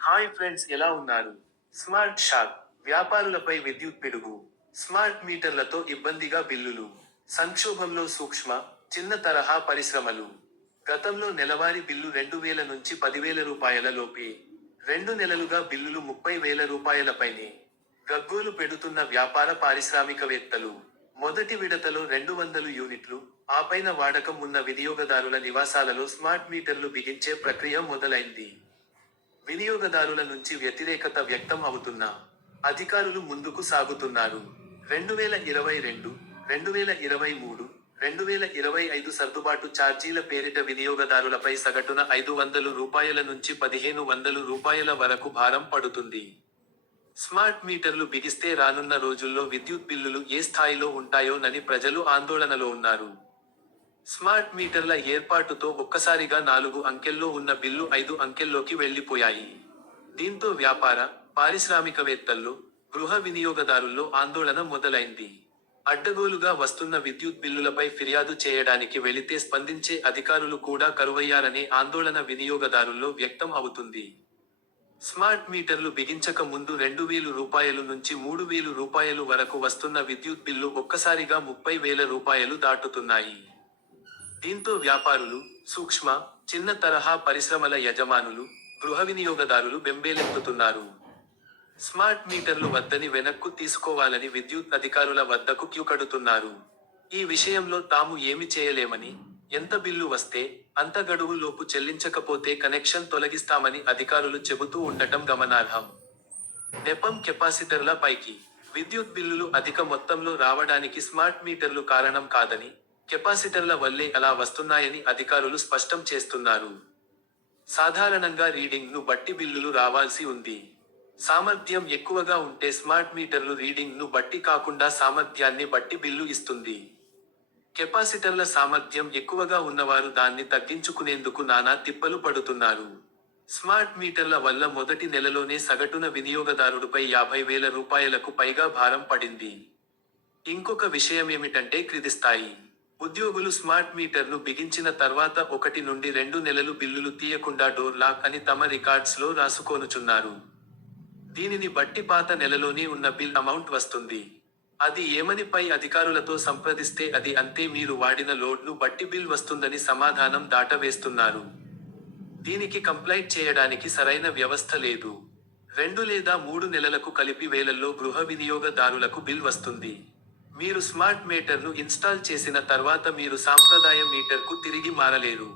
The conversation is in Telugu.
హాయ్ ఫ్రెండ్స్, ఎలా ఉన్నారు? స్మార్ట్ షాక్ వ్యాపారులపై విద్యుత్ పిడుగు. స్మార్ట్ మీటర్లతో ఇబ్బందిగా బిల్లులు. సంక్షోభంలో సూక్ష్మ, చిన్న తరహా పరిశ్రమలు. గతంలో నెలవారీ బిల్లు 2,000 నుంచి 10,000 రూపాయల లోపే. 2 నెలలుగా బిల్లులు 30,000 రూపాయలపైనే. గగ్గోలు పెడుతున్న వ్యాపార పారిశ్రామికవేత్తలు. మొదటి విడతలో 200 యూనిట్లు, ఆపైన వాడకం ఉన్న వినియోగదారుల నివాసాలలో స్మార్ట్ మీటర్లు బిగించే ప్రక్రియ మొదలైంది. వినియోగదారుల నుంచి వ్యతిరేకత వ్యక్తం అవుతున్నా అధికారులు ముందుకు సాగుతున్నారు. 2022, 2023, 2025 సర్దుబాటు ఛార్జీల పేరిట వినియోగదారులపై సగటున 500 రూపాయల నుంచి 1,500 రూపాయల వరకు భారం పడుతుంది. స్మార్ట్ మీటర్లు బిగిస్తే రానున్న రోజుల్లో విద్యుత్ బిల్లులు ఏ స్థాయిలో ఉంటాయోనని ప్రజలు ఆందోళనలో ఉన్నారు. స్మార్ట్ మీటర్ల ఏర్పాటుతో ఒక్కసారిగా 4 అంకెల్లో ఉన్న బిల్లు 5 అంకెల్లోకి వెళ్లిపోయాయి. దీంతో వ్యాపార, పారిశ్రామికవేత్తల్లో, గృహ వినియోగదారుల్లో ఆందోళన మొదలైంది. అడ్డగోలుగా వస్తున్న విద్యుత్ బిల్లులపై ఫిర్యాదు చేయడానికి వెళితే స్పందించే అధికారులు కూడా కరువయ్యారనే ఆందోళన వినియోగదారుల్లో వ్యక్తం అవుతుంది. స్మార్ట్ మీటర్లు బిగించక ముందు 2,000 రూపాయలు నుంచి 3,000 రూపాయలు వరకు వస్తున్న విద్యుత్ బిల్లు ఒక్కసారిగా 30,000 రూపాయలు దాటుతున్నాయి. దీంతో వ్యాపారులు, సూక్ష్మ, చిన్న తరహా పరిశ్రమల యజమానులు, గృహ వినియోగదారులు బెంబేలెత్తుతున్నారు. స్మార్ట్ మీటర్లు వద్దని వెనక్కు తీసుకోవాలని విద్యుత్ అధికారుల వద్దకు క్యూ కడుతున్నారు. ఈ విషయంలో తాము ఏమి చేయలేమని, ఎంత బిల్లు వస్తే అంత గడువు లోపు చెల్లించకపోతే కనెక్షన్ తొలగిస్తామని అధికారులు చెబుతూ ఉండటం గమనార్హం. నెపం కెపాసిటర్ల పైకి విద్యుత్ బిల్లులు అధిక మొత్తంలో రావడానికి స్మార్ట్ మీటర్లు కారణం కాదని, కెపాసిటర్ల వల్లే అలా వస్తున్నాయని అధికారులు స్పష్టం చేస్తున్నారు. సాధారణంగా రీడింగ్ ను బట్టి బిల్లులు రావాల్సి ఉంది. సామర్థ్యం ఎక్కువగా ఉంటే స్మార్ట్ మీటర్లు రీడింగ్ ను బట్టి కాకుండా సామర్థ్యాన్ని బట్టి బిల్లు ఇస్తుంది. కెపాసిటర్ల సామర్థ్యం ఎక్కువగా ఉన్నవారు దాన్ని తగ్గించుకునేందుకు నానా తిప్పలు పడుతున్నారు. స్మార్ట్ మీటర్ల వల్ల మొదటి నెలలోనే సగటున వినియోగదారుడిపై 50,000 రూపాయలకు పైగా భారం పడింది. ఇంకొక విషయమేమిటంటే క్రిందిస్థాయి ఉద్యోగులు స్మార్ట్ మీటర్ను బిగించిన తర్వాత 1 నుండి 2 నెలలు బిల్లులు తీయకుండా డోర్ లాక్ అని తమ రికార్డ్స్ లో రాసుకోనుచున్నారు. దీనిని బట్టి పాత నెలలోనే ఉన్న బిల్ అమౌంట్ వస్తుంది. అది ఏమని పై అధికారులతో సంప్రదిస్తే అది అంతే, మీరు వాడిన లోడ్ ను బట్టి బిల్ వస్తుందని సమాధానం దాటవేస్తున్నారు. దీనికి కంప్లైంట్ చేయడానికి సరైన వ్యవస్థ లేదు. 2 లేదా 3 నెలలకు కలిపి వేలల్లో గృహ వినియోగదారులకు బిల్ వస్తుంది. మీరు స్మార్ట్ మీటర్ను ఇన్స్టాల్ చేసిన తర్వాత మీరు సాంప్రదాయ మీటర్కు తిరిగి మారలేరు.